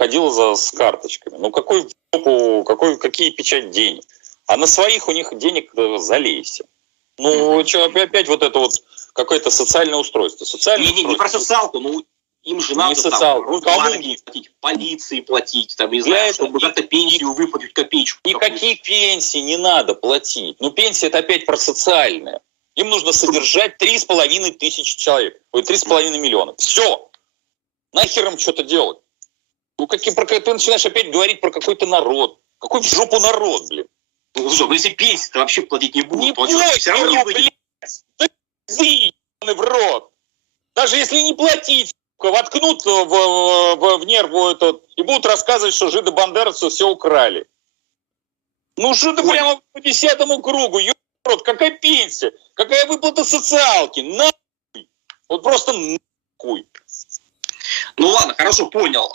ходила с карточками. Ну какие печать денег? А на своих у них денег залейся. Ну, что, опять вот это вот какое-то социальное устройство. Не про социалку, ну им же надо там платить, полиции платить, там, не знаю, чтобы как-то пенсию выплатить, копеечку. Никаких пенсий не надо платить. Ну, пенсия это опять про социальное. Им нужно содержать 3,5 тысячи человек. 3,5 миллиона. Все. Нахер им что-то делать? Ну, ты начинаешь опять говорить про какой-то народ. Какой в жопу народ, блин? Ну, слушай, ну если пенсии-то вообще платить не будут, не то все равно не выйдет. Ты в рот. Даже если не платить, воткнут в нерву этот и будут рассказывать, что жиды-бандеровцы все украли. Ну что ты прямо по 10-му кругу, рот, какая пенсия, какая выплата социалки, нахуй. Вот просто нахуй. Ну ладно, хорошо, понял.